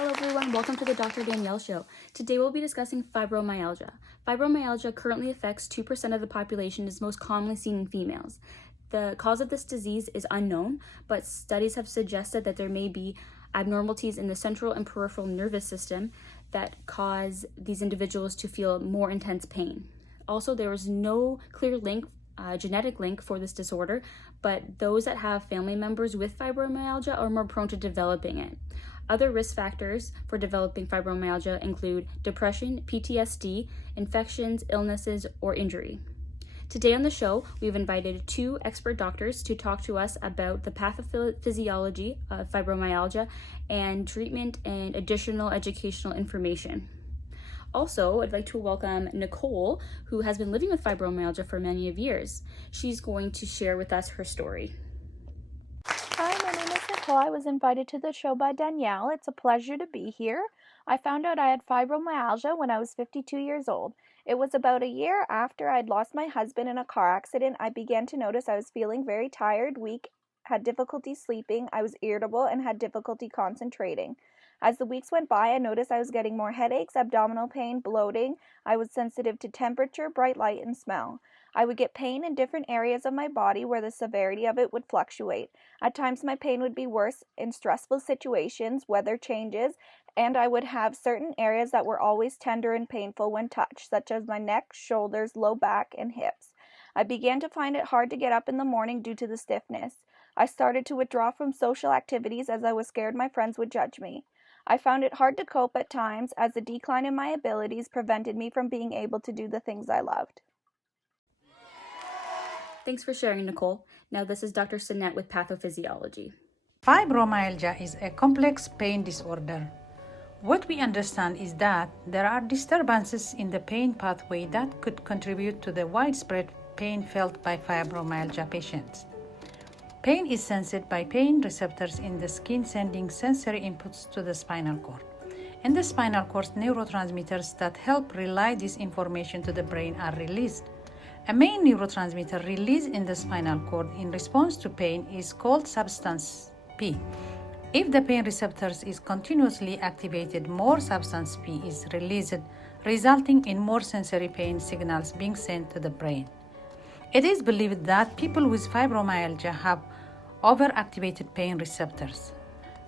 Hello everyone, welcome to the Dr. Danielle Show. Today we'll be discussing fibromyalgia. Fibromyalgia currently affects 2% of the population and is most commonly seen in females. The cause of this disease is unknown, but studies have suggested that there may be abnormalities in the central and peripheral nervous system that cause these individuals to feel more intense pain. Also, there is no clear genetic link for this disorder, but those that have family members with fibromyalgia are more prone to developing it. Other risk factors for developing fibromyalgia include depression, PTSD, infections, illnesses, or injury. Today on the show, we've invited two expert doctors to talk to us about the pathophysiology of fibromyalgia and treatment and additional educational information. Also, I'd like to welcome Nicole, who has been living with fibromyalgia for many years. She's going to share with us her story. Hi, my name is Nicole. I was invited to the show by Danielle. It's a pleasure to be here. I found out I had fibromyalgia when I was 52 years old. It was about a year after I'd lost my husband in a car accident. I began to notice I was feeling very tired, weak, had difficulty sleeping, I was irritable, and had difficulty concentrating. As the weeks went by, I noticed I was getting more headaches, abdominal pain, bloating. I was sensitive to temperature, bright light, and smell. I would get pain in different areas of my body where the severity of it would fluctuate. At times, my pain would be worse in stressful situations, weather changes, and I would have certain areas that were always tender and painful when touched, such as my neck, shoulders, low back, and hips. I began to find it hard to get up in the morning due to the stiffness. I started to withdraw from social activities as I was scared my friends would judge me. I found it hard to cope at times as the decline in my abilities prevented me from being able to do the things I loved. Thanks for sharing, Nicole. Now this is Dr. Sinette with pathophysiology. Fibromyalgia is a complex pain disorder. What we understand is that there are disturbances in the pain pathway that could contribute to the widespread pain felt by fibromyalgia patients. Pain is sensed by pain receptors in the skin sending sensory inputs to the spinal cord. In the spinal cord, neurotransmitters that help relay this information to the brain are released. A main neurotransmitter released in the spinal cord in response to pain is called substance P. If the pain receptors is continuously activated, more substance P is released, resulting in more sensory pain signals being sent to the brain. It is believed that people with fibromyalgia have overactivated pain receptors.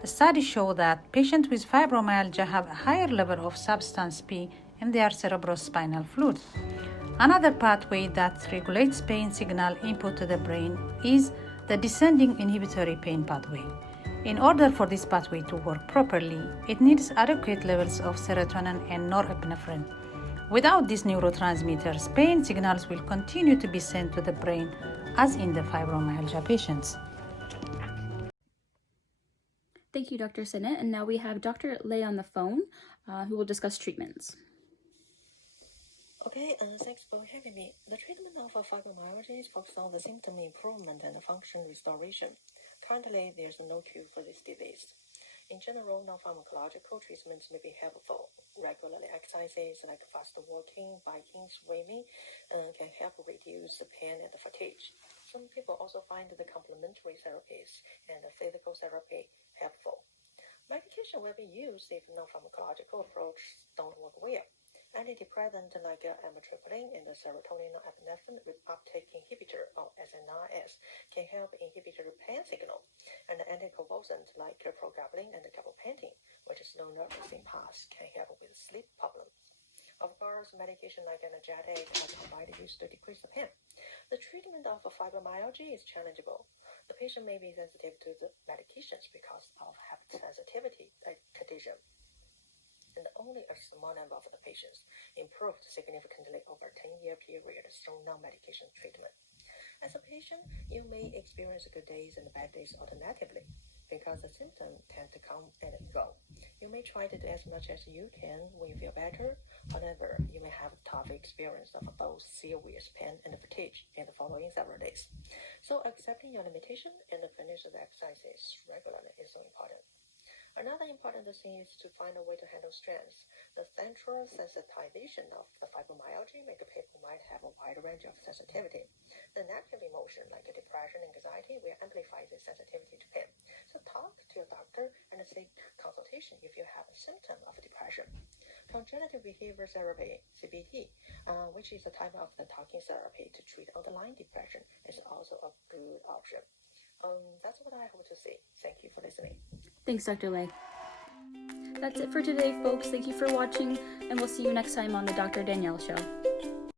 Studies show that patients with fibromyalgia have a higher level of substance P in their cerebrospinal fluid. Another pathway that regulates pain signal input to the brain is the descending inhibitory pain pathway. In order for this pathway to work properly, it needs adequate levels of serotonin and norepinephrine. Without these neurotransmitters, pain signals will continue to be sent to the brain, as in the fibromyalgia patients. Thank you, Dr. Sinette. And now we have Dr. Lei on the phone, who will discuss treatments. Okay, thanks for having me. The treatment of fibromyalgia is focused on the symptom improvement and function restoration. Currently, there's no cure for this disease. In general, non-pharmacological treatments may be helpful. Regular exercises like fast walking, biking, swimming can help reduce the pain and fatigue. Some people also find the complementary therapies and physical therapy helpful. Medication will be used if non-pharmacological approaches don't work well. Antidepressants like amitriptyline and the serotonin epinephrine uptake inhibitor, or SNRS, can help inhibit the pain signal, and anticonvulsants like progabalin and gabapentin, which is no nervous impasse, can help with sleep problems. Of course, medication like anergetic has provided use to decrease the pain. The treatment of fibromyalgia is challengeable. The patient may be sensitive to the medications because of hypersensitivity condition. And only a small number of the patients improved significantly over a 10-year period through non-medication treatment. As a patient, you may experience good days and bad days alternatively because the symptoms tend to come and go. You may try to do as much as you can when you feel better. However, you may have a tough experience of both serious pain and fatigue in the following several days. So accepting your limitation and finish the exercises regularly is so important. Another important thing is to find a way to handle stress. The central sensitization of the fibromyalgia makes people might have a wide range of sensitivity. The negative emotion like depression and anxiety will amplify the sensitivity to pain. talk to your doctor and seek consultation if you have a symptom of depression. Cognitive behavior therapy, CBT, which is a type of the talking therapy to treat underlying depression, is also a good option. That's what I hope to say. Thank you for listening. Thanks, Dr. Lei. That's it for today, folks. Thank you for watching, and we'll see you next time on the Dr. Danielle Show.